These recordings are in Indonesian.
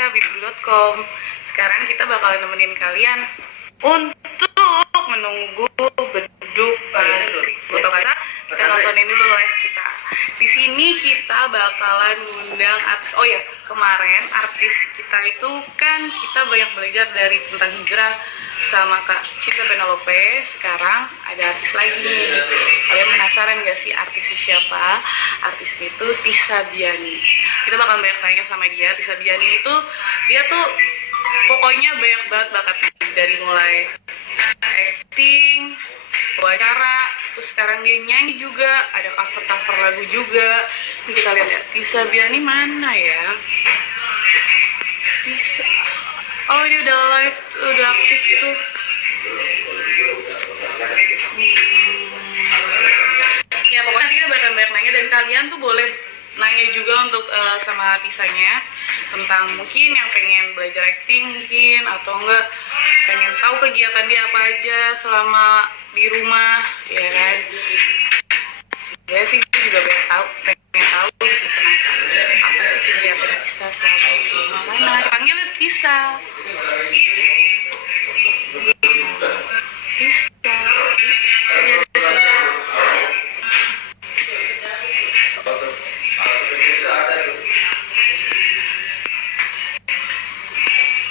kita bidu.com. Sekarang kita bakalan nemenin kalian untuk menunggu beduk foto kata. Kita nontonin dulu live kita. Di sini kita bakalan ngundang kemarin artis kita itu kan kita banyak belajar dari tentang hijrah sama Kak Cinta Penelope. Sekarang ada artis lagi nih. Kalian penasaran gak sih artisnya siapa? Artisnya itu Tisa Biani. Kita bakal banyak tanya sama dia. Tisa Biani itu dia tuh pokoknya banyak banget bakatnya, dari mulai acting, wawancara, terus sekarang dia nyanyi juga, ada cover lagu juga. Ini kita lihat Tisa Biani mana ya? Tisa. Oh, ini udah live, udah aktif tuh. Ya pokoknya nanti kita bakal banyak nanya, dan kalian tuh boleh nanya juga untuk sama Tisanya tentang mungkin yang pengen belajar acting mungkin, atau enggak pengen tahu kegiatan dia apa aja selama di rumah, ya kan? Ya sih, gue juga pengen tahu sih apa sih kegiatan Tisa selama di rumah. Mana panggil Tisa. Tisa.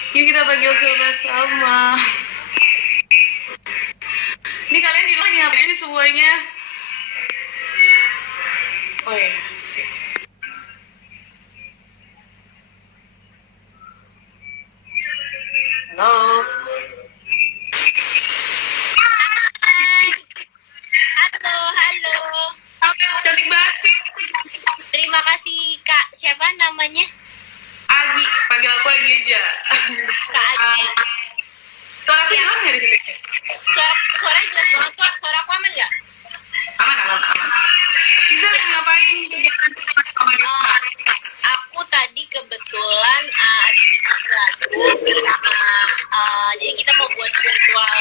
Yuk kita panggil sama-sama. Ini kalian di rumah lagi ngapain sih semuanya? Oh ya, sip. Halo. Halo. Cantik banget sih. Terima kasih Kak. Siapa namanya? Agi, panggil aku Agi aja. Kak Agi. Suara aku jelas nggak di sini? Suara jelas banget kok. Suara aku aman nggak? Aman. Bisa lagi ngapain? Aku tadi kebetulan ada lagu sama jadi kita mau buat virtual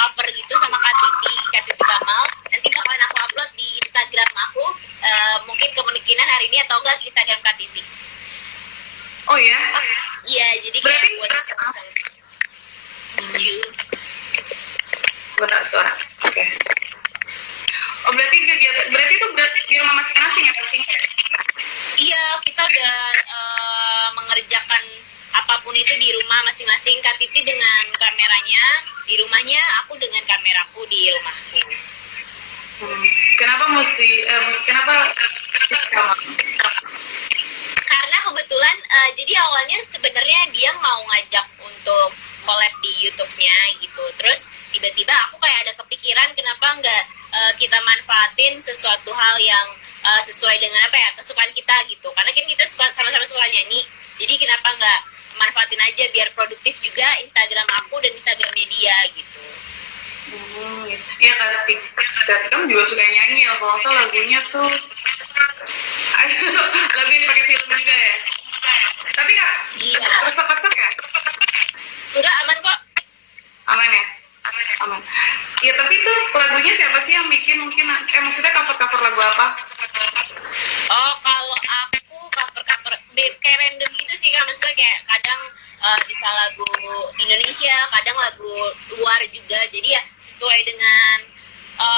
cover gitu sama Kak Titi Kamal. Nanti bakalan aku upload di Instagram aku. Mungkin kemungkinan hari ini atau enggak di Instagram Kak Titi. Oh ya? Iya, jadi kayak Berarti buat suara. Oke. Oh, berarti itu di rumah masing-masing ya pasti? Iya, kita udah mengerjakan apapun itu di rumah masing-masing. Kak Titi dengan kameranya di rumahnya, aku dengan kameraku di rumahku. Kenapa kenapa Karena kebetulan jadi awalnya sebenarnya dia mau ngajak untuk collab di YouTube-nya gitu. Terus tiba-tiba aku kayak ada kepikiran kenapa nggak kita manfaatin sesuatu hal yang sesuai dengan kesukaan kita gitu. Karena kan kita sama-sama suka nyanyi. Jadi kenapa nggak manfaatin aja biar produktif juga Instagram aku dan Instagramnya dia gitu. Iya, kamu juga suka nyanyi ya, kalau nggak lagunya tuh lagu yang pakai film juga ya. Tapi Kak, iya. resep ya? Enggak, aman kok. Aman ya? Aman. Iya, tapi tuh lagunya siapa sih yang bikin? Mungkin maksudnya cover lagu apa? Oh, kalau aku cover kayak random gitu sih kan, maksudnya kayak kadang bisa lagu Indonesia, kadang lagu luar juga. Jadi ya sesuai dengan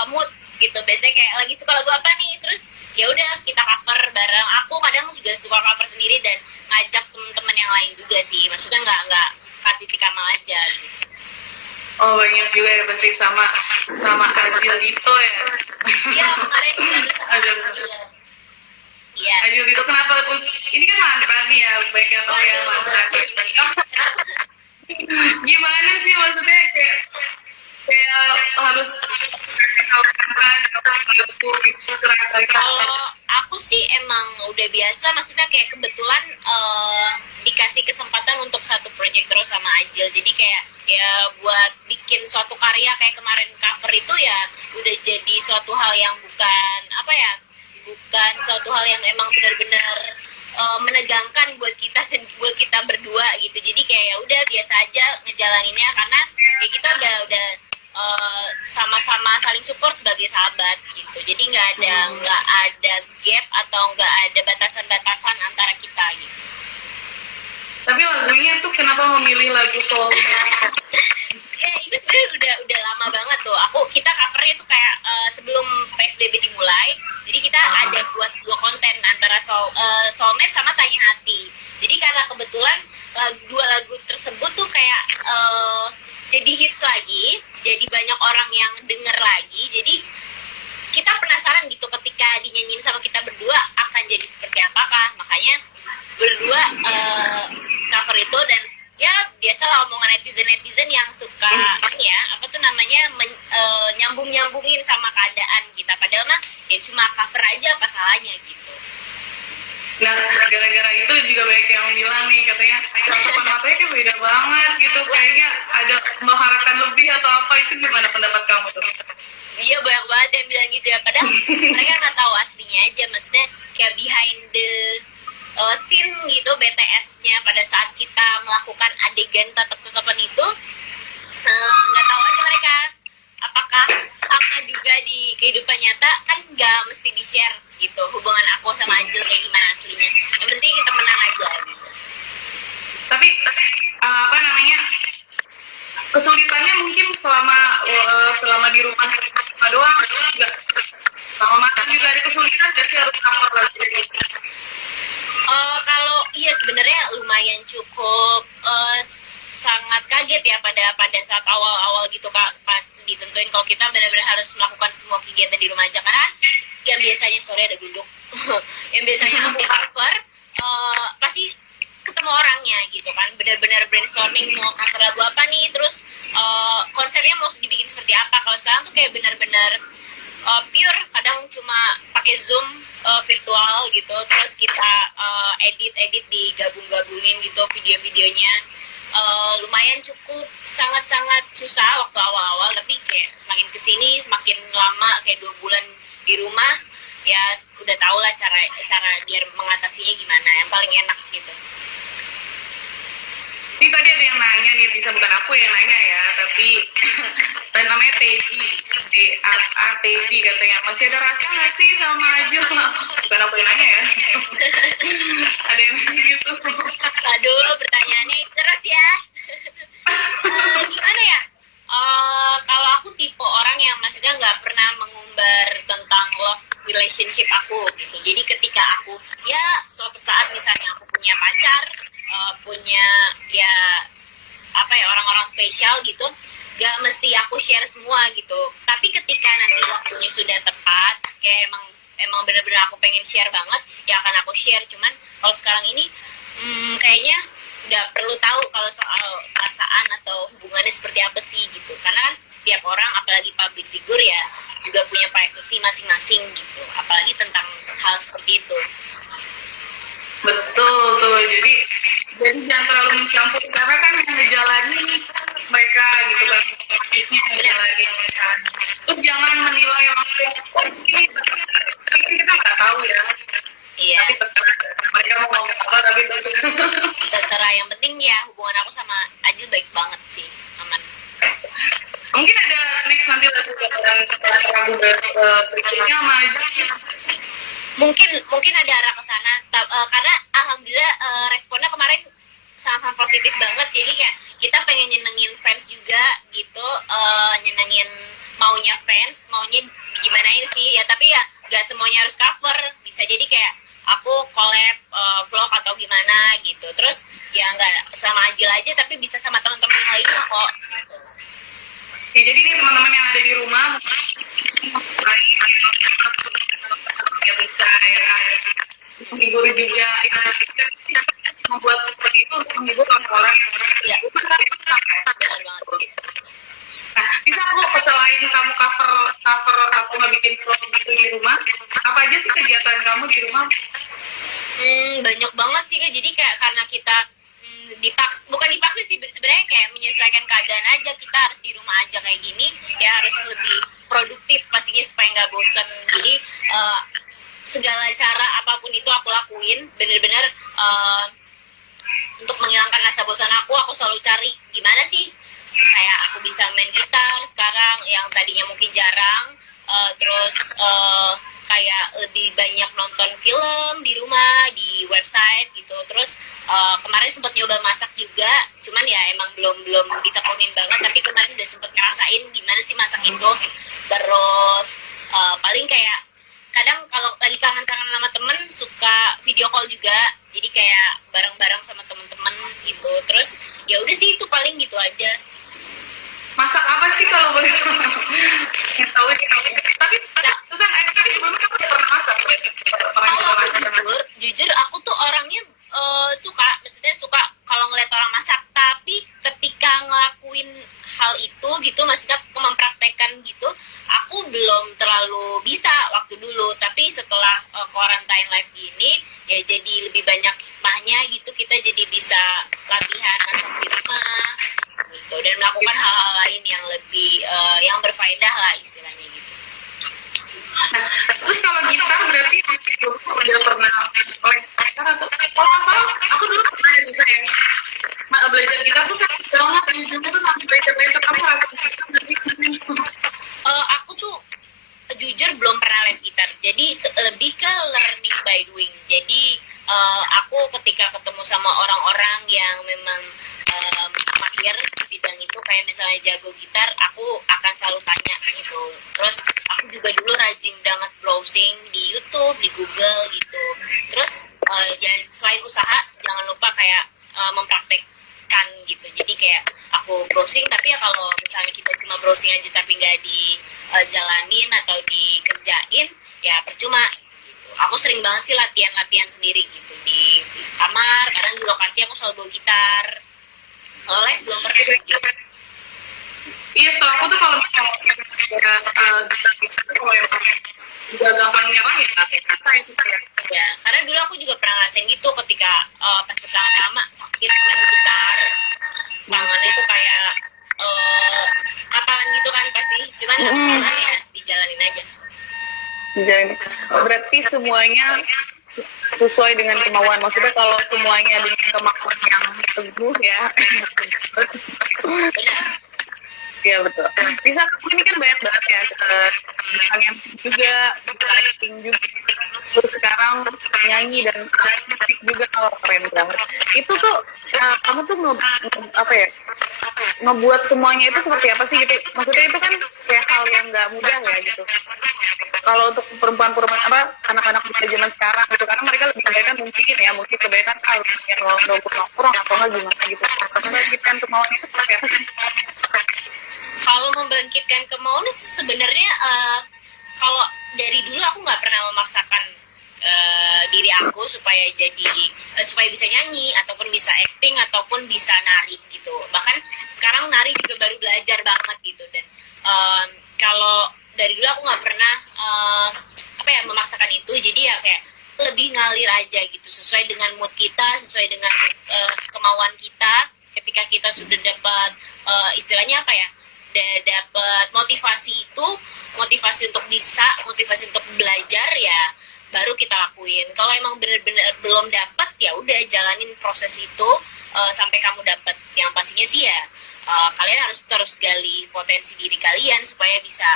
mood gitu. Biasanya kayak lagi suka lagu apa nih, terus ya udah kita cover bareng. Aku kadang juga suka cover sendiri dan ngajak teman-teman yang lain juga sih. Maksudnya nggak Kak Titi Kamal aja gitu. Oh, banyak juga ya pasti sama Azil Dito ya. Iya, kemarin ada. Iya. Azil Dito kenapa? Ini kan mantan nih ya, baik yang tahu ya mantan. Gimana sih maksudnya kayak harus kalau aku sih emang udah biasa, maksudnya kayak kebetulan dikasih kesempatan untuk satu project terus sama Ajil, jadi kayak ya buat bikin suatu karya kayak kemarin cover itu ya udah jadi suatu hal yang bukan suatu hal yang emang benar-benar menegangkan buat kita berdua gitu. Jadi kayak ya udah biasa aja ngejalaninnya, karena ya kita udah sama-sama saling support sebagai sahabat gitu. Jadi nggak ada gap atau nggak ada batasan-batasan antara kita gitu. Tapi lagunya tuh kenapa memilih lagu Soulmate? Ya itu sebenarnya udah lama banget tuh. Kita covernya tuh kayak sebelum PSBB dimulai. Jadi kita ada buat dua konten antara Soulmate sama Tanya Hati. Jadi karena kebetulan dua lagu tersebut tuh kayak jadi hits lagi, jadi banyak orang yang denger lagi. Jadi kita penasaran gitu ketika dinyanyiin sama kita berdua akan jadi seperti apakah. Makanya berdua cover itu, dan ya biasalah omongan netizen yang suka nyambungin sama keadaan kita, padahal mah ya cuma cover aja, apa salahnya gitu. Nah, gara-gara itu juga banyak yang bilang nih, katanya tatapan matanya kayak beda banget gitu, kayaknya ada mengharapkan lebih atau apa. Itu gimana pendapat kamu tuh? Iya, banyak banget yang bilang gitu ya, padahal mereka nggak tahu aslinya aja, maksudnya kayak behind the scene gitu, BTS-nya pada saat kita melakukan adegan tatap-tatapan itu, nggak tahu aja mereka apakah sama juga di kehidupan nyata. Kan nggak mesti di-share gitu hubungan aku sama Angel kayak gimana aslinya, yang penting temenan aja gitu. Tapi apa namanya, kesulitannya mungkin selama di rumah doang enggak, sama makan juga ada kesulitan, jadi harus cover lagi. Kalau iya sebenarnya lumayan cukup sangat kaget ya pada saat awal-awal gitu Kak, pas ditentuin kalau kita benar-benar harus melakukan semua kegiatan di rumah aja, karena yang biasanya sore ada geluduk yang biasanya aku cover pasti ketemu orangnya gitu kan, benar-benar brainstorming mau cover lagu apa nih, terus konsepnya mau dibikin seperti apa. Kalau sekarang tuh kayak benar-benar pure, kadang cuma pakai Zoom virtual gitu, terus kita edit digabung-gabungin gitu video-videonya. Lumayan cukup sangat-sangat susah waktu awal-awal, tapi kayak semakin kesini semakin lama, kayak 2 bulan di rumah ya udah tau lah cara biar mengatasinya gimana yang paling enak gitu. Ini tadi ada yang nanya nih, bisa bukan aku yang nanya ya, tapi namanya Teddy, Teddy katanya, masih ada rasa nggak sih sama Ajul? Bukan aku yang nanya ya. Ada yang nanya gitu. Aduh, pertanyaannya terus ya. Gimana ya? Kalau aku tipe orang yang maksudnya nggak pernah mengumbar tentang love relationship aku gitu. Jadi ketika aku ya suatu saat misalnya aku punya pacar, punya ya apa ya orang-orang spesial gitu, gak mesti aku share semua gitu. Tapi ketika nanti waktunya sudah tepat, kayak emang benar-benar aku pengen share banget, ya akan aku share. Cuman kalau sekarang ini kayaknya nggak perlu tahu kalau soal perasaan atau hubungannya seperti apa sih gitu, karena kan setiap orang apalagi public figure ya juga punya privacy masing-masing gitu, apalagi tentang hal seperti itu. Betul tuh, jadi jangan terlalu mencampur, karena kan yang ngejalanin mereka gitu kan, artisnya yang ngejalanin mereka. Terus jangan menilai langsung, ini kita nggak tahu ya. Iya. Tapi terserah mereka mau ngomong apa, tapi terserah, yang penting ya hubungan aku sama Ajil baik banget sih, aman. Mungkin ada next nanti lagu berikutnya sama Ajil. Mungkin ada arah ke sana, karena alhamdulillah responnya kemarin sangat positif banget. Jadi kayak kita pengen nyenengin fans juga gitu, nyenengin maunya fans, maunya gimanain sih ya, tapi ya gak semuanya harus cover, bisa jadi kayak aku collab vlog atau gimana gitu. Terus ya nggak sama Ajil aja, tapi bisa sama teman-teman lainnya kok. Ya, jadi nih teman-teman yang ada di rumah, ya bisa ya menghibur juga, membuat seperti itu untuk menghibur orang-orang yang benar banget. Nah, bisa aku selain kamu cover aku nggak bikin vlog gitu di rumah, apa aja sih kegiatan kamu di rumah? Banyak banget sih, jadi kayak karena kita bukan dipaksa sih sebenarnya, kayak menyesuaikan keadaan aja, kita harus di rumah aja kayak gini ya, harus lebih produktif pastinya supaya nggak bosan. Jadi segala cara apapun itu aku lakuin, bener-bener untuk menghilangkan rasa bosan aku selalu cari gimana sih kayak aku bisa main gitar sekarang yang tadinya mungkin jarang, terus kayak lebih banyak nonton film di rumah, di website gitu. Terus kemarin sempat nyoba masak juga, cuman ya emang belum ditekunin banget, tapi kemarin udah sempet ngerasain gimana sih masak itu. Terus paling kayak kadang kalau lagi kangen-kangen sama temen suka video call juga, jadi kayak bareng-bareng sama temen-temen gitu. Terus ya udah sih itu paling gitu aja. Masak apa sih kalau boleh tahu? Tapi terus yang tadi sebelumnya kamu udah pernah masak berarti? Kalau aku jujur aku tuh orangnya suka, maksudnya suka kalau ngeliat orang masak, tapi ketika ngelakuin hal itu gitu, maksudnya mempraktekkan gitu, aku belum terlalu bisa waktu dulu. Tapi setelah quarantine life gini, ya jadi lebih banyak hikmahnya gitu, kita jadi bisa latihan masak di rumah gitu, dan melakukan hal-hal lain yang lebih yang berfaedah lah istilahnya gitu. Nah, terus kalau gitar berarti udah pernah les gitar atau kalau nggak salah aku dulu pernah ya bisa yang belajar gitar tuh sakit banget, ujungnya tuh sampai lecet-lecet. Kamu ngerasa gitu? Aku tuh jujur belum pernah les gitar, jadi lebih ke learning by doing. Jadi aku ketika ketemu sama orang-orang yang memang mahir di bidang itu, kayak misalnya jago gitar, aku akan selalu tanya gitu. Terus aku juga dulu rajin banget browsing di YouTube, di Google gitu. Terus ya selain usaha, jangan lupa kayak mempraktekkan gitu. Jadi kayak aku browsing, tapi ya kalau misalnya kita cuma browsing aja tapi nggak dijalanin atau dikerjain, ya percuma gitu. Aku sering banget sih latihan sendiri gitu di kamar, kadang di lokasi aku selalu bawa gitar. Kalau les belum pernah gitu. Iya, setelah aku tuh kalau misalnya kalau yang udah gampang nyerah ya kata itu saya. Ya, karena dulu aku juga pernah ngerasain gitu ketika pas pertama-tama sakit main gitar, tangannya itu kayak kapalan gitu kan pasti, cuman ya dijalanin aja. Jadi berarti semuanya sesuai dengan kemauan. Maksudnya kalau semuanya dengan kemauan yang teguh ya. Benar. Iya betul. Bisa ini kan banyak banget ya, yang juga, acting juga, terus sekarang nyanyi dan musik juga, kalau keren banget. Itu tuh kamu tuh ngebuat semuanya itu seperti apa sih gitu? Maksudnya itu kan kayak hal yang nggak mudah ya gitu. Kalau untuk perempuan anak-anak muda zaman sekarang gitu, karena mereka lebih kebanyakan mungkin kebanyakan harus yang nongkrong atau nggak gimana gitu. Membangkitkan kemauan itu seperti apa sih? Kalau membangkitkan kemauan sebenarnya kalau dari dulu aku nggak pernah memaksakan diri aku supaya bisa nyanyi ataupun bisa acting ataupun bisa nari gitu. Bahkan sekarang nari juga baru belajar banget gitu. Dan kalau dari dulu aku nggak pernah memaksakan itu, jadi ya kayak lebih ngalir aja gitu, sesuai dengan mood kita, sesuai dengan kemauan kita. Ketika kita sudah dapat istilahnya dapat motivasi untuk belajar, ya baru kita lakuin. Kalau emang benar-benar belum dapat, ya udah jalanin proses itu sampai kamu dapat. Yang pastinya sih ya kalian harus terus gali potensi diri kalian supaya bisa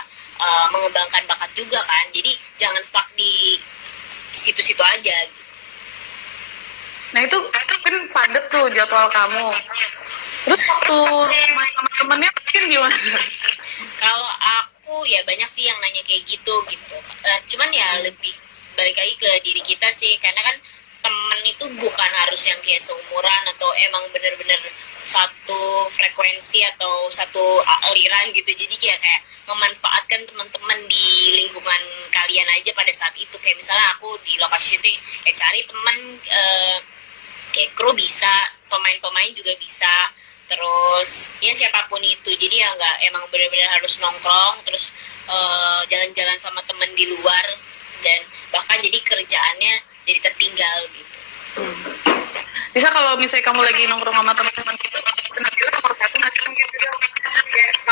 mengembangkan bakat juga kan. Jadi jangan stuck di situ-situ aja gitu. Nah itu kan padat tuh jadwal kamu. Terus waktu main sama temennya mungkin gimana? Kalau aku ya banyak sih yang nanya kayak gitu. Cuman ya lebih balik lagi ke diri kita sih, karena kan temen itu bukan harus yang kayak seumuran atau emang bener-bener satu frekuensi atau satu aliran gitu. Jadi kayak memanfaatkan teman-teman di lingkungan kalian aja pada saat itu. Kayak misalnya aku di lokasi syuting, cari teman kayak kru bisa, pemain-pemain juga bisa, terus ya siapapun itu. Jadi ya nggak emang benar-benar harus nongkrong terus jalan-jalan sama temen di luar, dan bahkan jadi kerjaannya jadi tertinggal gitu. Bisa kalau misalnya kamu lagi nongkrong sama teman-teman gitu, penampilan nomor satu nggak sih gitu?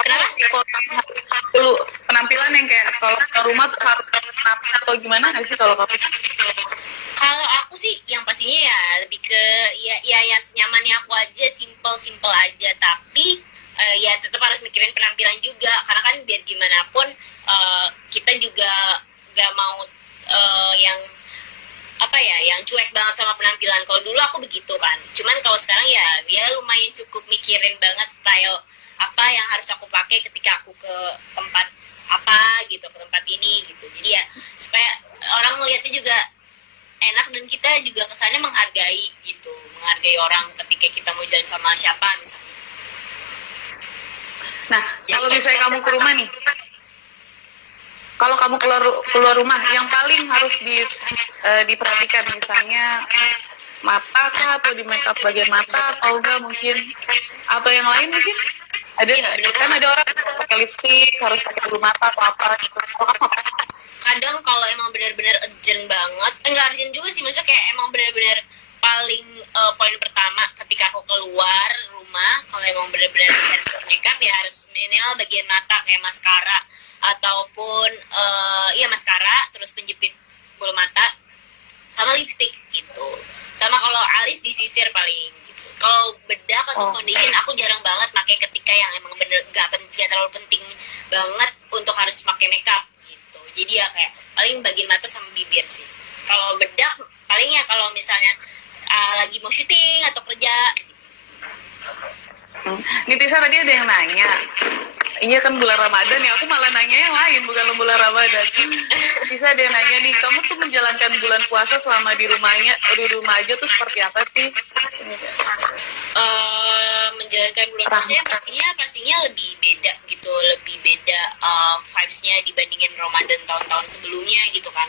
Kamu dulu penampilan yang kayak kalau ke rumah tuh harus rapi atau gimana nggak sih kalau kamu? Kalau aku sih yang pastinya ya lebih ke ya nyamannya aku aja, simple aja, tapi ya tetap harus mikirin penampilan juga, karena kan biar gimana pun kita juga gak mau yang apa ya, yang cuek banget sama penampilan. Kalau dulu aku begitu kan, cuman kalau sekarang ya dia lumayan cukup mikirin banget style apa yang harus aku pakai ketika aku ke tempat apa gitu, ke tempat ini gitu. Jadi ya supaya orang melihatnya juga enak dan kita juga kesannya menghargai gitu, menghargai orang ketika kita mau jalan sama siapa misalnya. Nah, kalau misalnya kamu ke rumah nih, kalau kamu keluar rumah, yang paling harus diperhatikan misalnya mata kah, atau di make up bagian mata, atau enggak mungkin, atau yang lain mungkin? Ada nggak? Kan ada orang pakai lipstick, harus pakai bulu mata atau apa gitu. Kadang kalau emang benar-benar urgent banget, enggak urgent juga sih, maksudnya kayak emang benar-benar paling poin pertama ketika aku keluar rumah, kalau emang benar-benar harus makeup ya harus minimal bagian mata kayak maskara ataupun ya maskara, terus penjepit bulu mata sama lipstick gitu. Sama kalau alis disisir paling gitu. Kalau bedak atau foundation aku jarang banget pakai ketika yang emang bener gak terlalu penting banget untuk harus pakai makeup gitu. Jadi ya kayak paling bagian mata sama bibir sih. Kalau bedak paling ya kalau misalnya lagi mau syuting atau kerja. Nitisa tadi ada yang nanya, iya kan bulan Ramadan ya, aku malah nanya yang lain bukan bulan Ramadan. Nitisa ada yang nanya nih, kamu tuh menjalankan bulan puasa selama di rumah aja tuh seperti apa sih? Menjalankan bulan puasanya pastinya lebih beda gitu, lebih beda vibes-nya dibandingin Ramadan tahun-tahun sebelumnya gitu kan.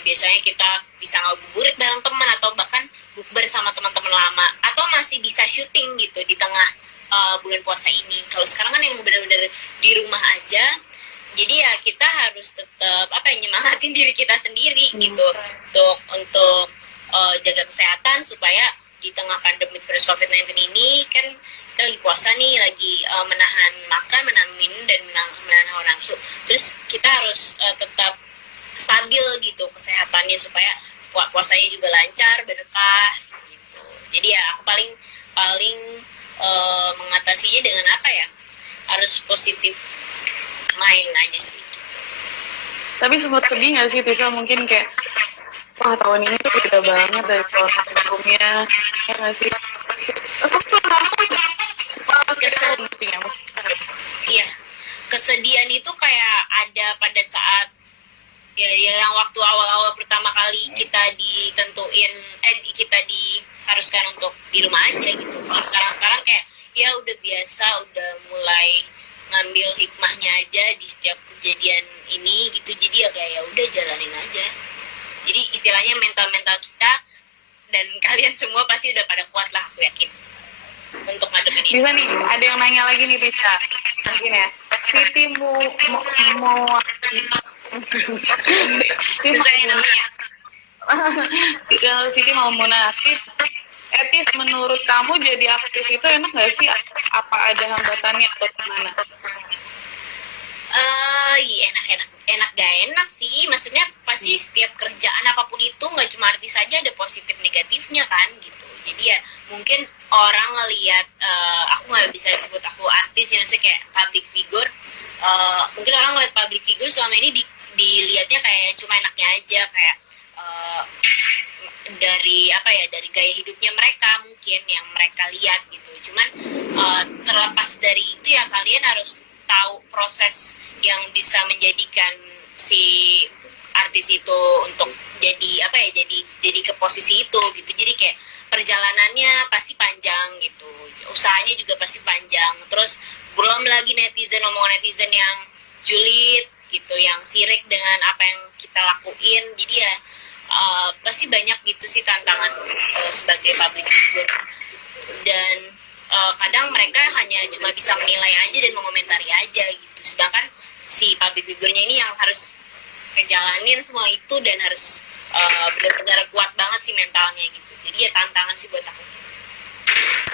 Biasanya kita bisa ngabuburit bareng teman atau bahkan bukber sama teman-teman lama, atau masih bisa syuting gitu di tengah bulan puasa ini. Kalau sekarang kan yang benar-benar di rumah aja, jadi ya kita harus tetap nyemangatin diri kita sendiri gitu untuk jaga kesehatan supaya di tengah pandemi virus COVID-19 ini kan kita lagi puasa nih, lagi menahan makan, menahan minum, dan menahan hawa nafsu. Terus kita harus tetap stabil gitu kesehatannya supaya puasanya juga lancar, berkah gitu. Jadi ya aku paling mengatasinya dengan harus positif main aja sih. Tapi sempat sedih nggak sih Tisa, mungkin kayak wah tahun ini tuh beda banget dari tahun sebelumnya, ya nggak sih? Aku tuh iya, kesedihan itu kayak ada pada saat ya yang waktu awal-awal pertama kali kita kita diharuskan untuk di rumah aja gitu. Kalau sekarang kayak ya udah biasa, udah mulai ngambil hikmahnya aja di setiap kejadian ini gitu. Jadi ya kayak ya udah jalanin aja. Jadi istilahnya mental kita dan kalian semua pasti udah pada kuat lah, aku yakin, untuk ngadepin ini. Bisa nih, ada yang nanya lagi nih Tisa, mungkin ya. Siti mau Siti mau munafik. Etis, menurut kamu jadi aktif itu enak nggak sih? Apa ada hambatannya atau gimana? Iya enak gak enak sih. Maksudnya pasti setiap kerjaan apapun itu nggak cuma artis saja ada positif negatifnya kan gitu. Jadi ya mungkin orang ngelihat aku nggak bisa sebut aku artis ya, maksudnya kayak public figure. Mungkin orang ngelihat public figure selama ini dilihatnya kayak cuma enaknya aja, kayak dari gaya hidupnya mereka mungkin yang mereka lihat gitu. Cuman terlepas dari itu ya kalian harus tahu proses yang bisa menjadikan si artis itu untuk jadi ke posisi itu gitu. Jadi kayak perjalanannya pasti panjang gitu, usahanya juga pasti panjang, terus belum lagi omongan netizen yang julid gitu, yang sirik dengan apa yang kita lakuin. Jadi ya pasti banyak gitu sih tantangan sebagai public figure, dan kadang mereka hanya cuma bisa menilai aja dan mengomentari aja gitu, sedangkan si public figure-nya ini yang harus ngejalanin semua itu dan harus benar-benar kuat banget sih mentalnya gitu. Jadi ya tantangan sih buat aku.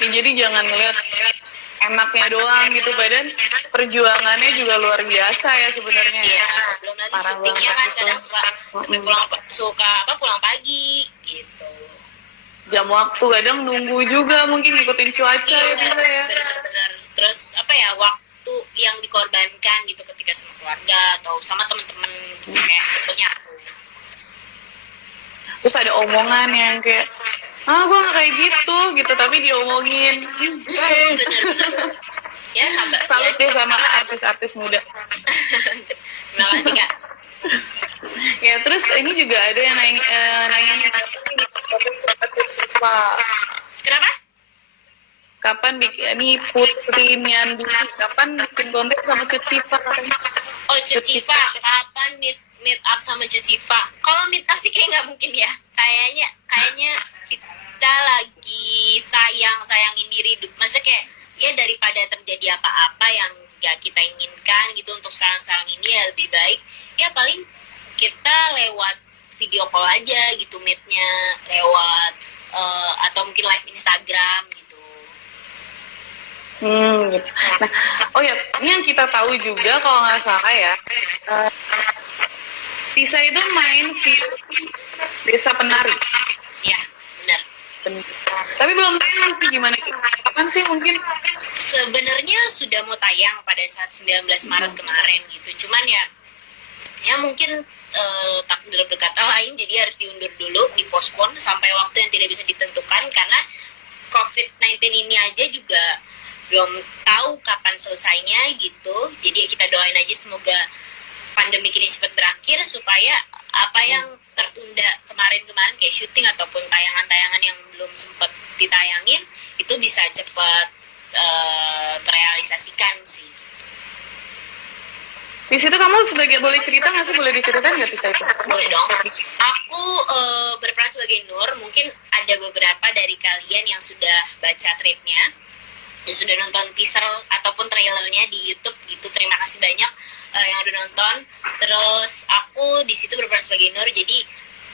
Ya, jadi jangan ngeliat enaknya doang gitu, badan perjuangannya juga luar biasa ya sebenarnya. Iya, belum lagi syutingnya kan gitu. Kadang suka pulang pagi gitu. Jam waktu kadang nunggu juga, mungkin ngikutin cuaca ya bisa ya. Benar-benar. Terus waktu yang dikorbankan gitu ketika sama keluarga atau sama teman-teman gitu, kayak contohnya aku. Terus ada omongan yang kayak gue nggak kayak gitu tapi diomongin. Bener-bener. Ya sabar. Salut deh sama artis-artis muda. Terima kasih Kak. Ya terus ini juga ada yang nanya Kenapa? kapan bikin ini Putri Niandi kapan bikin konten sama Cut Siva katanya. Oh, Cut Siva, kapan meet up sama Cut Siva? Kalau meet up sih kayak nggak mungkin ya. Kayaknya kita lagi sayangin diri. Maksudnya kayak ya daripada terjadi apa-apa yang gak kita inginkan gitu untuk sekarang ini ya lebih baik ya paling kita lewat video call aja gitu meetnya lewat atau mungkin live Instagram gitu. Gitu. Nah, oh ya, ini yang kita tahu juga kalau nggak salah ya, Tisa itu main film Desa Penari. Ya, benar. Tapi belum tahu nanti gimana. Kapan sih mungkin? Sebenarnya sudah mau tayang pada saat 19 Maret kemarin gitu. Cuman ya mungkin takdir berkata lain jadi harus diundur dulu, dipospon sampai waktu yang tidak bisa ditentukan karena COVID-19 ini aja juga belum tahu kapan selesainya gitu. Jadi kita doain aja semoga pandemi ini cepat berakhir supaya apa yang tertunda kemarin kayak syuting ataupun tayangan-tayangan yang belum sempat ditayangin itu bisa cepat terrealisasikan sih. Di situ kamu sebagai boleh cerita nggak sih, boleh diceritain nggak Tisa itu? Boleh dong. Aku berperan sebagai Nur. Mungkin ada beberapa dari kalian yang sudah baca thread-nya, yang sudah nonton teaser ataupun trailernya di YouTube gitu. Terima kasih banyak yang udah nonton. Terus aku di situ berperan sebagai Nur. Jadi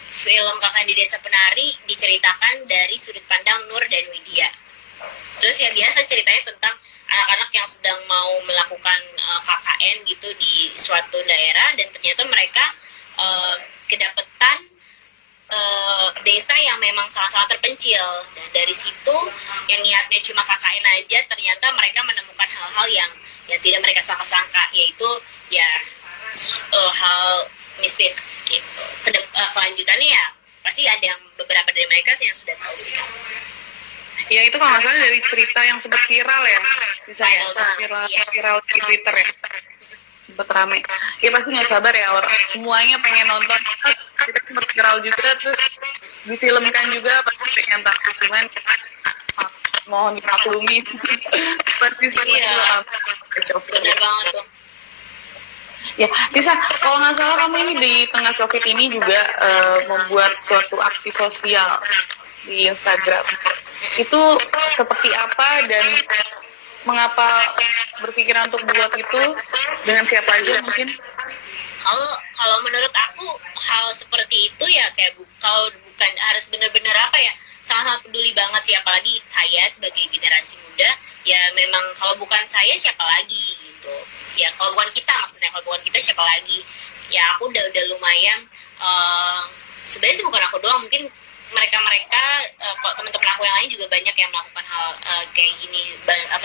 film Kakak di Desa Penari diceritakan dari sudut pandang Nur dan Widya. Terus ya biasa ceritanya tentang anak-anak yang sedang mau melakukan KKN gitu di suatu daerah dan ternyata mereka kedapetan desa yang memang sangat-sangat terpencil dan dari situ yang niatnya cuma KKN aja ternyata mereka menemukan hal-hal yang tidak mereka sangka-sangka yaitu ya hal mistis gitu. Kelanjutannya ya pasti ada yang beberapa dari mereka sih yang sudah tahu sih kan. Ya itu kalau nggak salah dari cerita yang sempat viral ya, bisa ya, viral di Twitter ya, sempat rame. Ya pasti nggak sabar ya orang, semuanya pengen nonton. Kita sempat viral juga, terus difilmkan juga, pasti pengen tahu. Cuman mohon dimaklumi, pasti semua kacau. Bener banget tuh. Ya, bisa. Kalau nggak salah kamu ini di tengah COVID ini juga membuat suatu aksi sosial di Instagram. Itu seperti apa dan mengapa berpikiran untuk buat itu, dengan siapa aja mungkin? Kalau menurut aku hal seperti itu ya kayak kalau bukan harus benar-benar apa ya sangat peduli banget sih, apalagi saya sebagai generasi muda ya memang kalau bukan saya siapa lagi gitu ya, kalau bukan kita maksudnya kalau bukan kita siapa lagi ya. Aku udah lumayan sebenarnya sih bukan aku doang, mungkin mereka teman-teman aku yang lain juga banyak yang melakukan hal kayak gini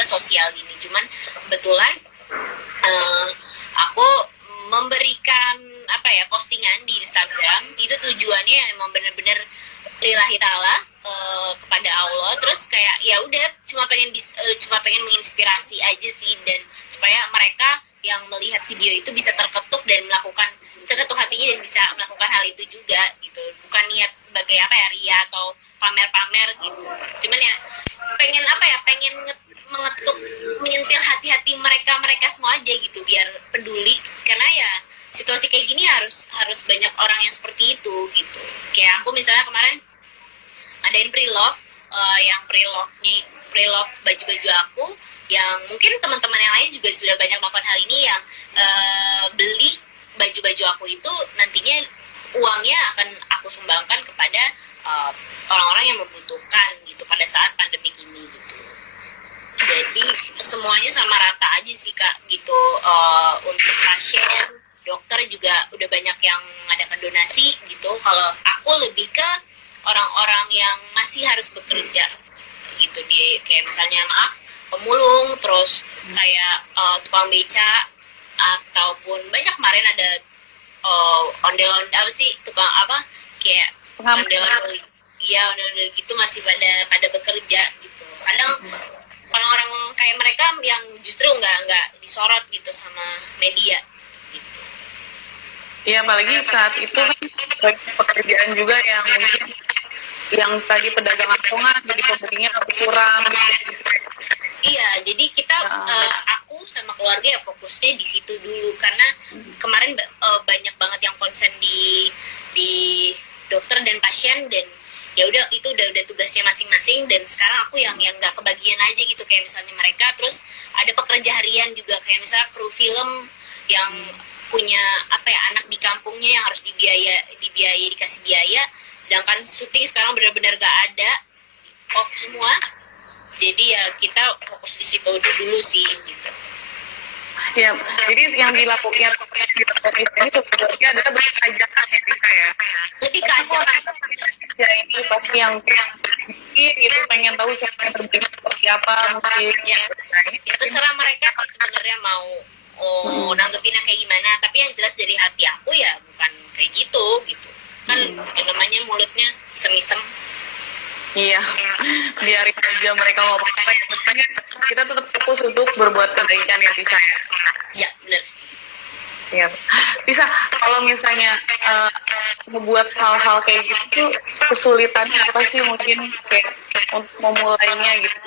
sosial gini. Cuman kebetulan aku memberikan postingan di Instagram itu tujuannya emang bener-bener lillahi ta'ala kepada Allah. Terus kayak ya udah cuma pengen menginspirasi aja sih, dan supaya mereka yang melihat video itu bisa terketuk hatinya dan bisa melakukan hal itu juga gitu. Bukan niat sebagai ria atau pamer-pamer gitu. Cuman ya pengen menyentil hati-hati mereka semua aja gitu biar peduli, karena ya situasi kayak gini harus banyak orang yang seperti itu gitu. Kayak aku misalnya kemarin adain pre-love yang pre-love baju-baju aku yang mungkin teman-teman yang lain juga sudah banyak melakukan hal ini, yang beli baju-baju aku itu nantinya uangnya akan aku sumbangkan kepada orang-orang yang membutuhkan gitu pada saat pandemi ini gitu. Jadi semuanya sama rata aja sih Kak gitu. Untuk pasien, dokter juga udah banyak yang mengadakan donasi gitu. Kalau aku lebih ke orang-orang yang masih harus bekerja gitu, di kayak misalnya pemulung, terus kayak tukang beca, ataupun banyak kemarin ada ondel-ondel kayak ondel-ondel, iya ondel-ondel gitu masih pada bekerja gitu. Kadang orang-orang kayak mereka yang justru nggak disorot gitu sama media gitu. Iya, apalagi saat itu kan banyak pekerjaan juga yang mungkin yang tadi pedagang asongan jadi pembelinya kurang gitu. Iya, jadi kita aku sama keluarga ya fokusnya di situ dulu karena kemarin banyak banget yang konsen di dokter dan pasien, dan ya udah itu udah tugasnya masing-masing, dan sekarang aku yang nggak kebagian aja gitu, kayak misalnya mereka terus ada pekerja harian juga kayak misalnya kru film yang punya apa ya anak di kampungnya yang harus dibiayai dikasih biaya, sedangkan syuting sekarang benar-benar gak ada, off semua. Jadi ya kita fokus di situ dulu sih gitu. Ya, jadi yang dilakukan di sini sebenarnya adalah berkajakan ya kita ya. Lebih keajakan. Ya ini pasti yang gitu pengen tahu caranya berbeda seperti apa mungkin. Ya terserah mereka sih sebenarnya mau nanggepinnya kayak gimana, tapi yang jelas dari hati aku ya bukan kayak gitu kan. Yang namanya mulutnya iseng-iseng. Iya, biarin aja mereka ngomong apa, yang penting kita tetap fokus untuk berbuat kebaikan ya Tisa ya. Iya benar. Iya, Tisa, kalau misalnya membuat hal-hal kayak gitu kesulitannya apa sih mungkin kayak untuk memulainya gitu?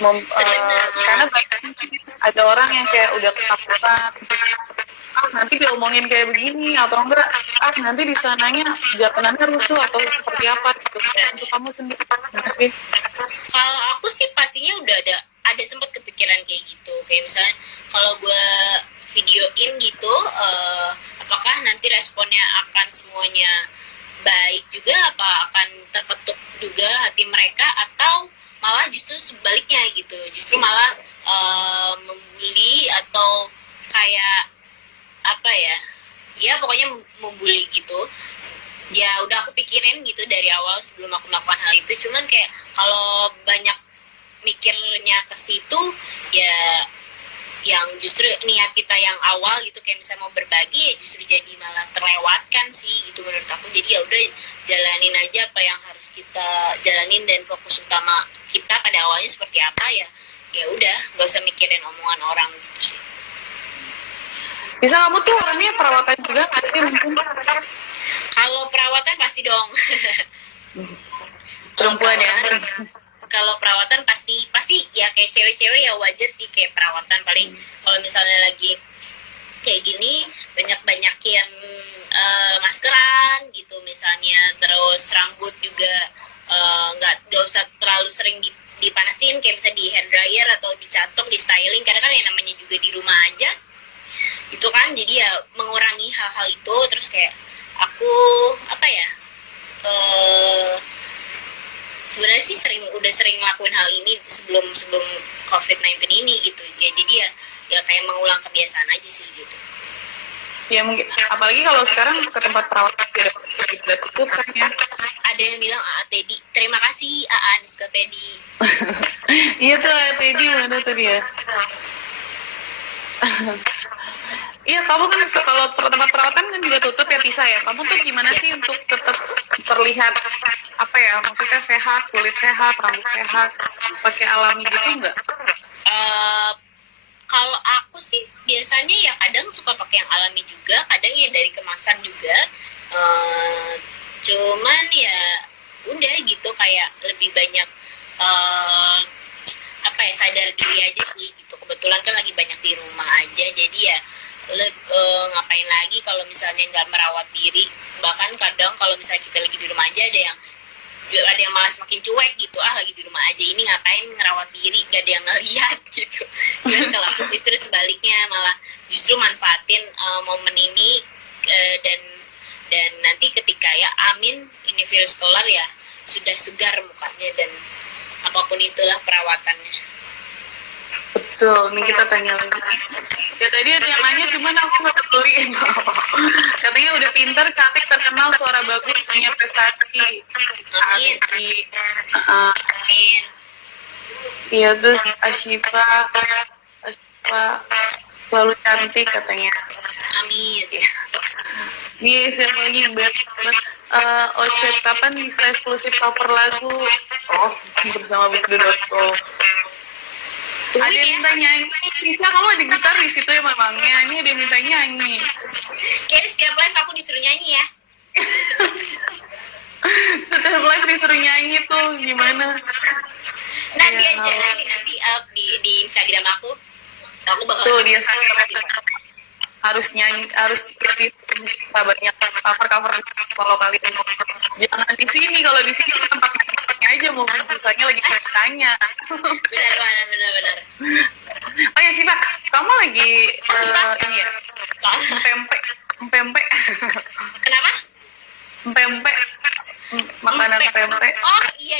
Karena banyak ada orang yang kayak udah ketakutan, nanti diomongin kayak begini atau enggak, nanti di sananya jalanannya rusuh atau seperti apa gitu. Untuk kamu sendiri gimana sih? Kalau aku sih pastinya udah ada sempat kepikiran kayak gitu, kayak misalnya kalau gue videoin gitu, apakah nanti responnya akan semuanya baik juga, apa akan terketuk juga hati mereka, atau malah justru sebaliknya gitu, justru malah membuli atau kayak apa ya pokoknya membuli gitu. Ya udah aku pikirin gitu dari awal sebelum aku melakukan hal itu, cuman kayak kalau banyak mikirnya ke situ ya yang justru niat kita yang awal gitu kayak misalnya mau berbagi ya justru jadi malah terlewatkan sih gitu menurut aku. Jadi ya udah jalanin aja apa yang harus kita jalanin, dan fokus utama kita pada awalnya seperti apa ya udah nggak usah mikirin omongan orang gitu sih. Bisa kamu tuh orangnya perawatan juga nggak sih mungkin? Kalau perawatan pasti dong. Perempuan ya. Kalau perawatan pasti ya kayak cewek-cewek ya wajar sih kayak perawatan paling kalau misalnya lagi kayak gini banyak-banyakin maskeran gitu misalnya, terus rambut juga nggak usah terlalu sering dipanasin, kayak misalnya di hair dryer atau dicatok, di styling, karena kan yang namanya juga di rumah aja itu kan, jadi ya mengurangi hal-hal itu. Terus kayak aku apa ya sebenarnya sih udah sering ngelakuin hal ini sebelum COVID-19 ini gitu ya, jadi ya kayak mengulang kebiasaan aja sih gitu. Ya mungkin apalagi kalau sekarang ke tempat perawatan tidak tutup kan ya. Ada yang bilang Teddy, terima kasih Aniska Teddy. Iya tuh Teddy mana tadi ya. Iya, kamu kan kalau tempat perawatan kan juga tutup ya Tisa ya. Kamu tuh gimana sih untuk tetap terlihat apa ya, maksudnya sehat, kulit sehat, rambut sehat, pakai alami gitu enggak? Kalau aku sih biasanya ya kadang suka pakai yang alami juga, kadang ya dari kemasan juga. Cuman ya udah gitu kayak lebih banyak apa ya sadar diri aja sih gitu. Kebetulan kan lagi banyak di rumah aja, jadi ya ngapain lagi kalau misalnya nggak merawat diri. Bahkan kadang kalau misalnya kita lagi di rumah aja ada yang malah semakin cuek gitu, lagi di rumah aja ini ngapain ngerawat diri, gak ada yang ngeliat gitu. Dan kalau aku justru sebaliknya, malah justru manfaatin momen ini dan nanti ketika ya amin ini virus kelar ya sudah segar mukanya dan apapun itulah perawatannya. Betul, nih kita tanya lagi. Ya tadi ada yang nanya, cuman aku nggak peduli. Katanya udah pintar, cantik, terkenal, suara bagus, punya prestasi. Amin. Amin. Iya, terus Ashifa selalu cantik katanya. Amin. Ini siapa lagi Ocet kapan bisa eksklusif cover lagu? Oh, bersama Bikdu.co. Ada yang minta nyanyi, bisa kamu ada gitar di situ ya memangnya. Ini ada yang minta nyanyi. Kayaknya setiap live aku disuruh nyanyi ya. Setiap live disuruh nyanyi tuh gimana? Nanti Ya, aja, nanti up di Instagram aku bakal tuh dia harus nyanyi, harus jadi banyak cover kalau kalian mau. Jangan di sini, kalau di sini tempat nyanyi aja, mau busanya lagi tanya. benar. Oh ya Siva, kamu lagi ini ya? Pempek. Kenapa? Pempek. Makanan pempek. Oh iya,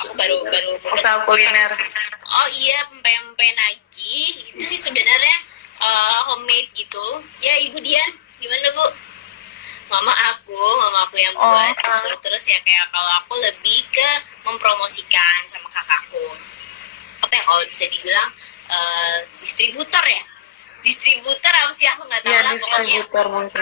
aku baru Usaha kuliner. Oh iya, pempek nagih itu sih sebenarnya homemade gitu. Ya Ibu Dian, gimana Bu? Mama aku yang buat. Terus ya kayak kalau aku lebih ke mempromosikan sama kakakku. Apa ya kalau bisa dibilang distributor ya? Distributor apa sih, aku nggak tahu Ya, lah pokoknya.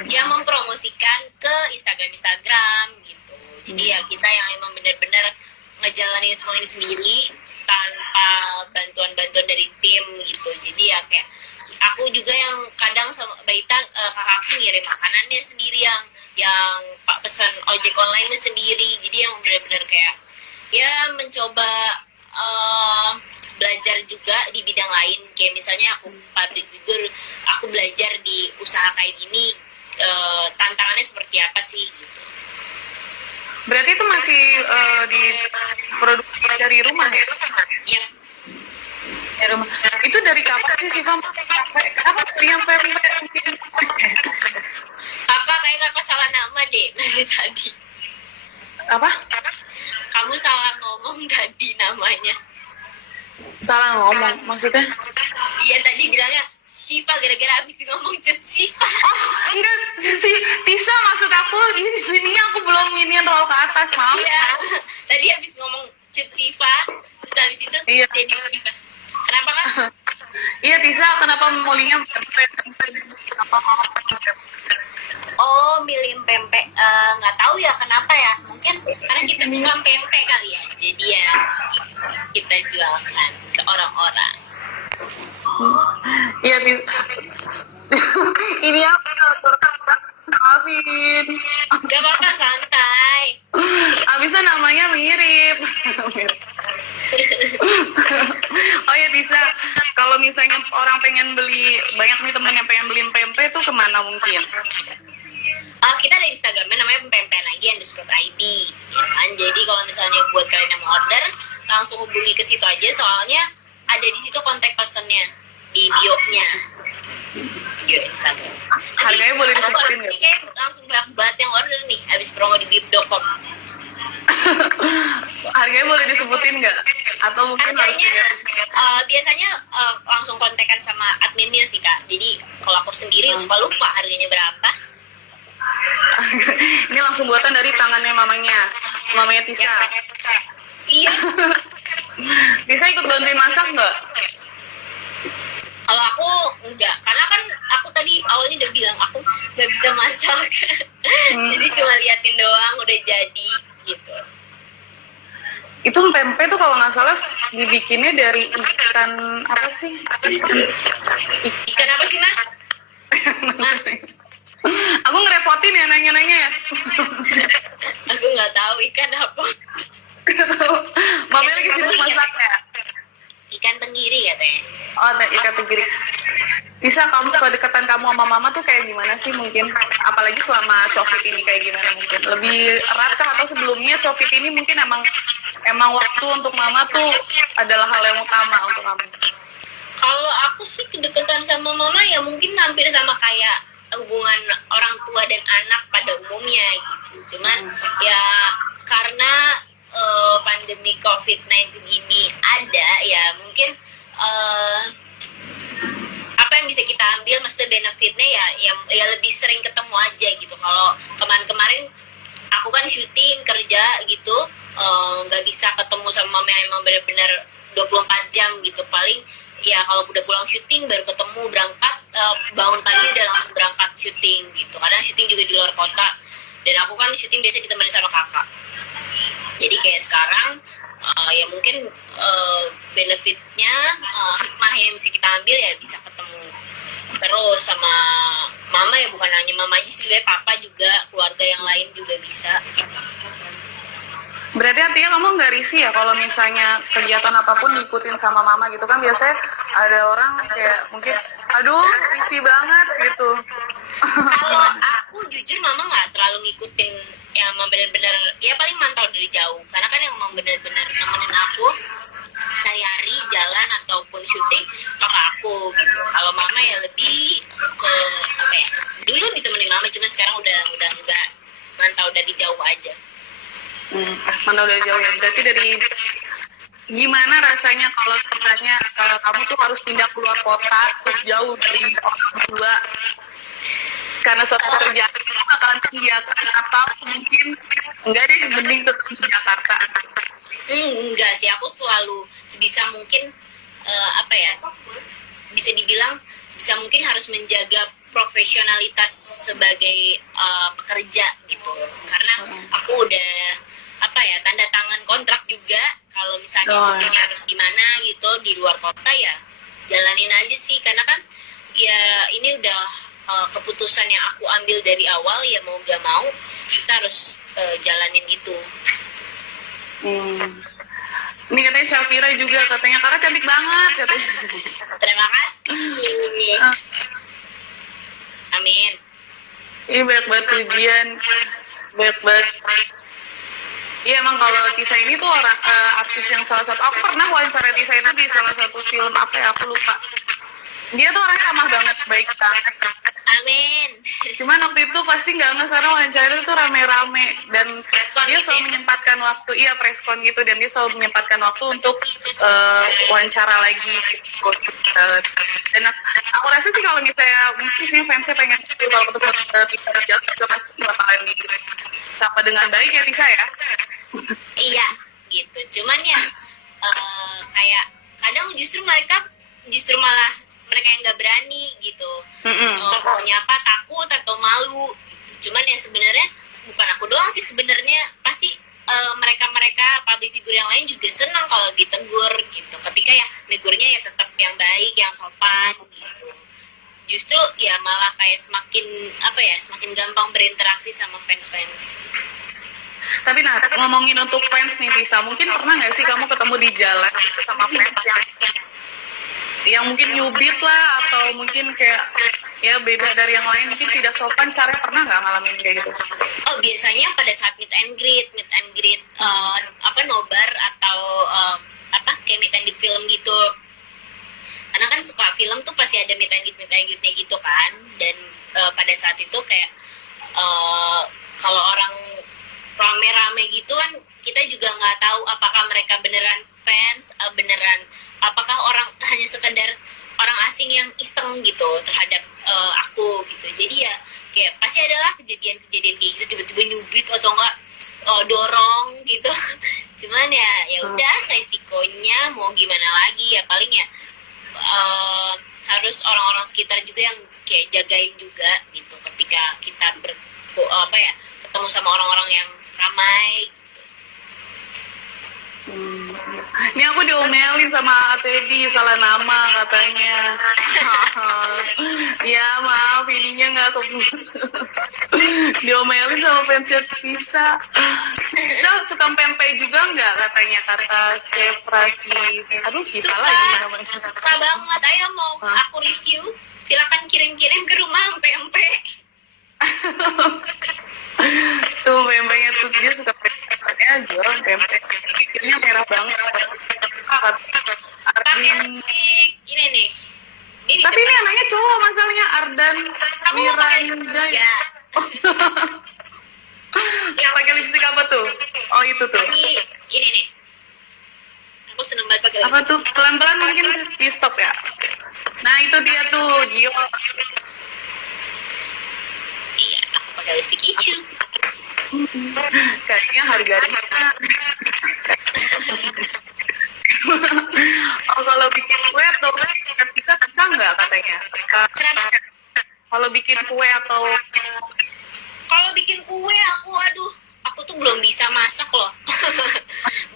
Yang mempromosikan ke Instagram gitu. Jadi ya kita yang emang benar-benar ngejalanin semua ini sendiri tanpa bantuan dari tim gitu. Jadi ya kayak aku juga yang kadang sama Baita kakakku ngirim makanannya sendiri, yang pak pesan ojek online sendiri. Jadi yang benar-benar kayak ya mencoba belajar juga di bidang lain, kayak misalnya aku public figure, aku belajar di usaha kayak gini, tantangannya seperti apa sih gitu. Berarti itu masih di produksi dari rumah ya? Iya. Dari rumah. Itu dari kapan sih Siva? Kenapa yang pempek? Kakak salah nama deh dari tadi. Apa? Kamu salah ngomong tadi namanya. Salah ngomong, maksudnya? Iya, tadi bilangnya Siva gara-gara habis ngomong Cut Siva. Oh, enggak, Tisa maksud aku, di sini aku belum ini roll ke atas, maaf. Iya, tadi habis ngomong Cut Siva, terus habis itu Iya. jadi Siva. Kenapa kan? Iya Tisa, kenapa mulinya pempek? Kenapa mau pempek? Oh, milih pempek, nggak tahu ya kenapa ya. Mungkin karena kita suka pempek kali ya. Jadi ya kita jualkan ke orang-orang. Iya Tisa. Ini apa? Maafin. Gak apa-apa, santai. Abisnya namanya mirip. Oh ya Tisa, kalau misalnya orang pengen beli, banyak nih temen yang pengen beli pempek tuh kemana mungkin? Kita ada Instagramnya namanya pempek_id, ya kan? Jadi kalau misalnya buat kalian yang mau order, langsung hubungi ke situ aja, soalnya ada di situ kontak personnya di bio-nya. Bio Instagram. Harganya boleh disebutin nggak? Ini kayak langsung banyak banget yang order nih, habis promo di bib.com. Harganya boleh disebutin nggak? Atau mungkin harganya biasanya langsung kontekan sama adminnya sih Kak. Jadi kalau aku sendiri suka lupa harganya berapa. Ini langsung buatan dari tangannya mamanya Tisa. Iya. Tisa ikut bantuin masak nggak? Kalau aku enggak, karena kan aku tadi awalnya udah bilang aku nggak bisa masak. Jadi cuma liatin doang udah jadi gitu. Itu pempek tuh kalau nggak salah dibikinnya dari ikan apa sih? Ikan apa sih Mas? Aku ngerepotin ya nanya-nanya ya. Aku nggak tahu ikan apa. Mama lagi sibuk masak ya? Ikan tenggiri katanya. Oh, ikan tenggiri. Bisa kamu kedekatan kamu sama mama tuh kayak gimana sih mungkin? Apalagi selama COVID ini kayak gimana mungkin? Lebih erat kah atau sebelumnya COVID ini mungkin emang waktu untuk mama tuh adalah hal yang utama untuk kamu? Kalau aku sih kedekatan sama mama ya mungkin hampir sama kayak hubungan orang tua dan anak pada umumnya gitu. Cuman ya karena pandemi COVID-19 ini ada ya mungkin apa yang bisa kita ambil maksudnya benefitnya ya lebih sering ketemu aja gitu. Kalau kemarin aku kan syuting kerja gitu, nggak bisa ketemu sama mama yang emang benar-benar 24 jam gitu. Paling ya kalau udah pulang syuting baru ketemu, berangkat bangun pagi udah langsung berangkat syuting gitu. Kadang syuting juga di luar kota. dan aku kan syuting biasa ditemenin sama kakak. Jadi kayak sekarang ya mungkin benefitnya hikmah yang bisa kita ambil ya bisa ketemu terus sama mama, ya bukan hanya mama aja sih, papa juga, keluarga yang lain juga bisa. Berarti artinya kamu nggak risih ya kalau misalnya kegiatan apapun diikutin sama mama gitu kan? Biasanya ada orang kayak mungkin, aduh risih banget gitu. Kalau aku jujur mama nggak terlalu ngikutin yang memang benar-benar, ya paling mantau dari jauh, karena kan yang memang benar-benar nemenin aku sehari-hari jalan ataupun syuting kakak aku gitu. Kalau mama ya lebih ke apa ya, dulu ditemenin mama, cuma sekarang udah enggak, mantau dari jauh aja. Mantau dari jauh ya. Berarti dari gimana rasanya kalau misalnya kamu tuh harus pindah keluar kota terus jauh dari orang tua karena suatu pekerjaan itu bakalan kegiatan atau mungkin enggak deh, mending tetap di Jakarta? Enggak sih, aku selalu sebisa mungkin apa ya, bisa dibilang sebisa mungkin harus menjaga profesionalitas sebagai pekerja gitu, karena aku udah apa ya, tanda tangan kontrak juga. Kalau misalnya syutingnya harus di mana gitu di luar kota, ya jalanin aja sih, karena kan ya ini udah keputusan yang aku ambil dari awal, ya mau gak mau kita harus jalanin itu. Ini katanya Syafira juga katanya, karena cantik banget katanya. Terima kasih. Amin. Ini banyak banget pujian, banyak banget. Iya emang kalau Tisa ini tuh orang artis yang salah satu, aku pernah wawancara Tisa itu di salah satu film apa ya, aku lupa. Dia tuh orangnya ramah banget, baik banget. Amin. Cuman waktu itu pasti nggak karena wawancara itu rame-rame dan dia selalu menyempatkan waktu, iya preskon gitu, dan dia selalu menyempatkan waktu untuk wawancara lagi gitu. Dan aku rasa sih kalau misalnya mungkin sih fansnya pengen kalau ketemu Tisa Jalan juga pasti bakalan disapa dengan baik ya Tisa ya. Iya gitu, cuman ya kayak kadang justru malah mereka yang nggak berani gitu, mau nyapa takut atau malu gitu. Cuman ya sebenarnya bukan aku doang sih, sebenarnya pasti mereka public figure yang lain juga senang kalau ditegur gitu, ketika ya negurnya ya tetap yang baik, yang sopan gitu. Justru ya malah kayak semakin gampang berinteraksi sama fans. Tapi nah, ngomongin untuk fans nih Tisa, mungkin pernah nggak sih kamu ketemu di jalan sama fans yang mungkin nyubit lah, atau mungkin kayak ya beda dari yang lain, mungkin tidak sopan caranya, pernah nggak ngalamin kayak gitu? Oh, biasanya pada saat meet and greet nobar atau kayak meet and greet film gitu. Karena kan suka film tuh pasti ada meet and greetnya gitu kan. Dan pada saat itu kayak kalau orang rame-rame gitu kan, kita juga nggak tahu apakah mereka beneran fans, apakah orang hanya sekedar orang asing yang iseng gitu terhadap aku gitu. Jadi ya kayak pasti adalah kejadian kayak gitu, tiba-tiba nyubit atau enggak dorong gitu. Cuman ya udah, resikonya mau gimana lagi, ya paling ya harus orang-orang sekitar juga yang kayak jagain juga gitu ketika kita ketemu sama orang-orang yang ramai. Ini aku diomelin sama Teddy, salah nama katanya. Ya maaf, ininya nggak kebut. Diomelin sama fansnya Tisa. Tisa suka pempek juga nggak katanya, kata Seprasi. Aduh, Tisa lagi namanya. Suka banget. Ayo mau aku review, silakan kirim-kirim ke rumah pempek. Tuh pempeknya tuh, dia suka pempeknya, jualan pempek pikirnya merah banget. Ardin ini nih. Tapi ini anaknya cowok masalahnya, Ardan Miranda ya. Yang pakai lipstik apa tuh? Oh itu tuh. Ini nih. Aku seneng banget pakai lipstik. Apa tuh? Pelan-pelan mungkin di stop ya. Nah itu dia tuh, Gio. Iya, aku pakai lipstik hijau. Kayaknya harganya. Oh kalau bikin kue atau bisa nggak katanya? Kalau bikin kue atau Kalau bikin kue aku tuh belum bisa masak loh.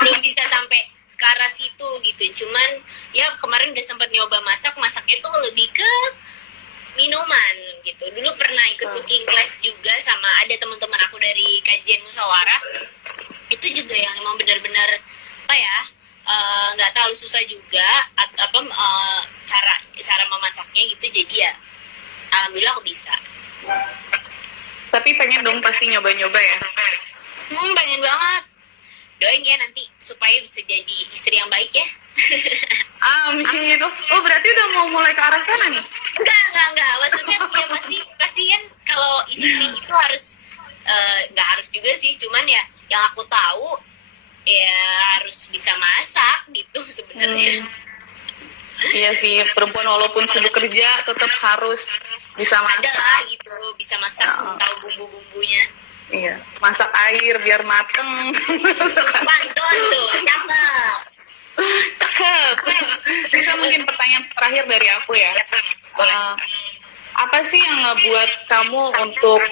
Belum bisa sampai ke arah situ gitu. Cuman ya kemarin udah sempat nyoba masaknya tuh lebih ke minuman gitu. Dulu pernah ikut cooking class juga sama ada teman-teman aku dari kajian musyawarah. Itu juga yang emang benar-benar apa ya, nggak terlalu susah juga cara memasaknya gitu. Jadi ya alhamdulillah aku bisa. Tapi pengen dong pasti nyoba-nyoba ya. Pengen banget. Doain ya nanti supaya bisa jadi istri yang baik ya. Amin. Oh berarti udah mau mulai ke arah sana nih? Enggak. Maksudnya ya pasti kan kalau istri itu harus nggak harus juga sih. Cuman ya yang aku tahu ya harus bisa masak gitu sebenarnya. Iya sih, perempuan walaupun sibuk kerja tetap harus bisa masak. Ada lah gitu, bisa masak, tahu bumbu-bumbunya. Iya, masak air biar mateng. Pantun tuh, Cakep. Bisa mungkin pertanyaan terakhir dari aku ya. Apa sih yang ngebuat kamu untuk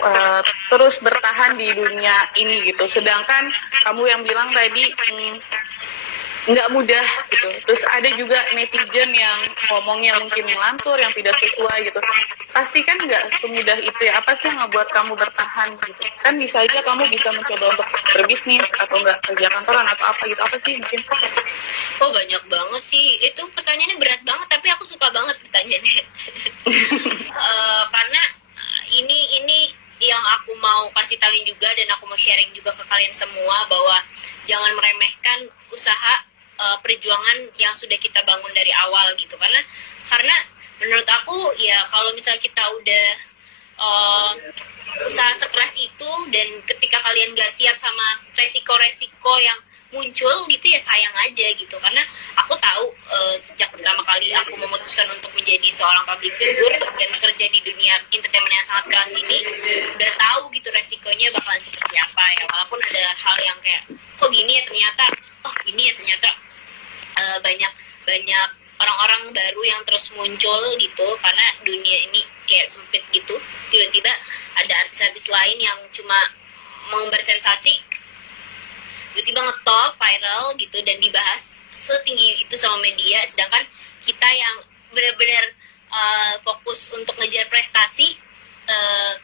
terus bertahan di dunia ini gitu? Sedangkan kamu yang bilang tadi nggak mudah gitu. Terus ada juga netizen yang ngomongnya mungkin melantur, yang tidak sesuai gitu. Pasti kan nggak semudah itu ya. Apa sih yang ngebuat kamu bertahan gitu? Kan bisa aja kamu bisa mencoba untuk berbisnis atau nggak kerja kantoran atau apa gitu. Apa sih mungkin? Oh banyak banget sih. Itu pertanyaannya berat banget, tapi aku suka banget pertanyaannya. Karena ini yang aku mau kasih tahuin juga dan aku mau sharing juga ke kalian semua bahwa jangan meremehkan usaha perjuangan yang sudah kita bangun dari awal gitu. Karena menurut aku ya kalau misalnya kita udah usaha sekeras itu dan ketika kalian gak siap sama resiko-resiko yang muncul gitu ya sayang aja gitu. Karena aku tahu sejak pertama kali aku memutuskan untuk menjadi seorang public figure dan bekerja di dunia entertainment yang sangat keras ini, udah tahu gitu resikonya bakalan seperti apa ya. Walaupun ada hal yang kayak kok gini ya ternyata, banyak orang-orang baru yang terus muncul gitu. Karena dunia ini kayak sempit gitu, tiba-tiba ada artis-artis lain yang cuma mengembar sensasi tiba-tiba ngetop viral gitu dan dibahas setinggi itu sama media, sedangkan kita yang benar-benar fokus untuk ngejar prestasi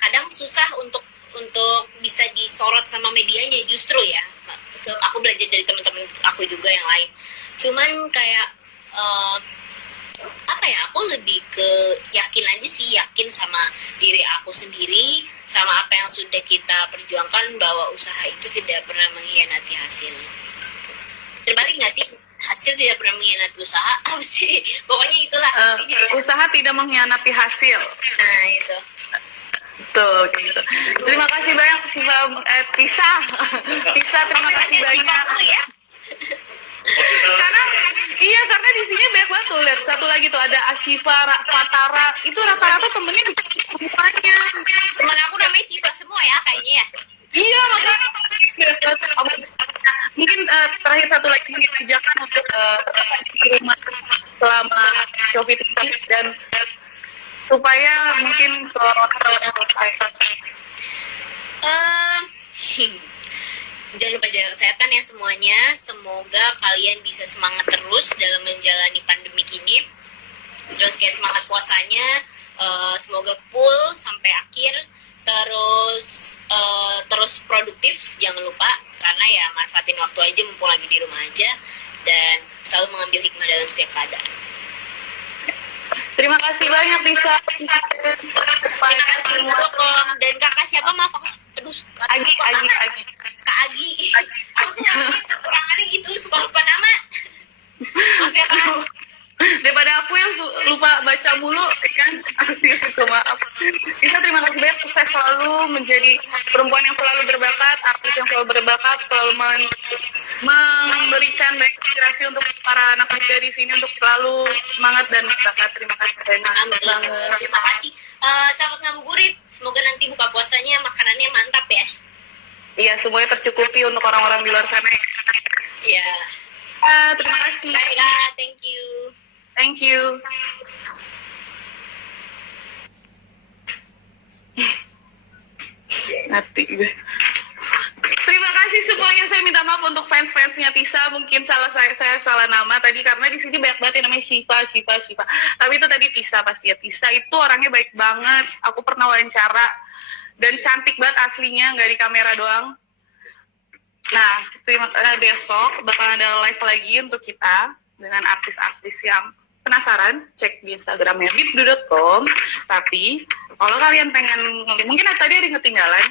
kadang susah untuk bisa disorot sama medianya justru ya. Aku belajar dari teman-teman aku juga yang lain. Cuman kayak aku lebih ke yakin aja sih, yakin sama diri aku sendiri, sama apa yang sudah kita perjuangkan, bahwa usaha itu tidak pernah mengkhianati hasil. Terbalik nggak sih? Hasil tidak pernah mengkhianati usaha, apa sih? Pokoknya itulah. Usaha tidak mengkhianati hasil. Nah itu. Tuh, gitu. Terima kasih banyak Tisa, terima kasih banyak. Karena di sini banyak banget tuh, lihat satu lagi tuh ada Ashifa, Fatara, itu rata-rata temennya di semuanya. Temen aku namanya Shiva semua ya kayaknya ya. Iya makanya mungkin terakhir satu lagi mungkin ajakan untuk di rumah selama COVID ini dan supaya mungkin jangan lupa jaga kesehatan ya semuanya. Semoga kalian bisa semangat terus dalam menjalani pandemik ini. Terus kayak semangat puasanya semoga full sampai akhir. Terus produktif, jangan lupa, karena ya manfaatin waktu aja mumpung lagi di rumah aja, dan selalu mengambil hikmah dalam setiap keadaan. Terima kasih banyak Lisa. Terima kasih untuk dan kakak siapa, maaf aku Agi. Kak Agi. Aku tuh kekurangannya gitu, suka lupa nama. Maaf ya Kak. Daripada aku yang lupa baca mulu, kan? Itu maaf. Lisa, terima kasih banyak, sukses selalu menjadi perempuan yang selalu berbakat, artis yang selalu berbakat, selalu memberikan banyak inspirasi untuk para anak muda di sini untuk selalu semangat dan berbakat. Terima kasih banyak. Terima kasih. Selamat ngabuburit. Semoga nanti buka puasanya makanannya mantap ya. Iya, semuanya tercukupi untuk orang-orang di luar sana. Iya. Terima kasih. Bye, thank you. Thank you. Mati gue. Terima kasih semuanya. Saya minta maaf untuk fans-fansnya Tisa. Mungkin saya salah nama tadi karena di sini banyak banget yang namanya Shiva. Tapi itu tadi Tisa pasti ya. Tisa itu orangnya baik banget. Aku pernah wawancara dan cantik banget aslinya, nggak di kamera doang. Nah, besok bakal ada live lagi untuk kita dengan artis-artis yang penasaran. Cek di Instagramnya bitdu.com. Tapi kalau kalian pengen, mungkin tadi ada yang ketinggalan,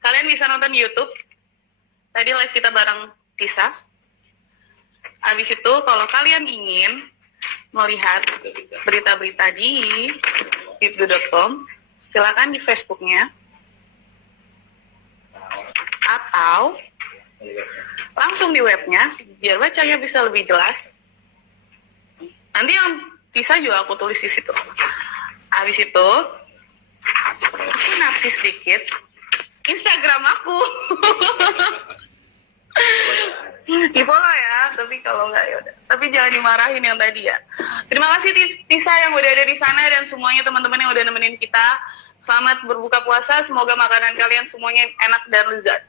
kalian bisa nonton YouTube. Tadi live kita bareng Tisa. Habis itu kalau kalian ingin melihat berita-berita di bitdu.com, silakan di Facebooknya. Atau langsung di webnya, biar bacanya bisa lebih jelas. Nanti yang Tisa juga aku tulis di situ. Habis itu, aku narsis dikit. Instagram aku. Di follow ya, tapi kalau nggak ya udah. Tapi jangan dimarahin yang tadi ya. Terima kasih Tisa yang udah ada di sana dan semuanya teman-teman yang udah nemenin kita. Selamat berbuka puasa, semoga makanan kalian semuanya enak dan lezat.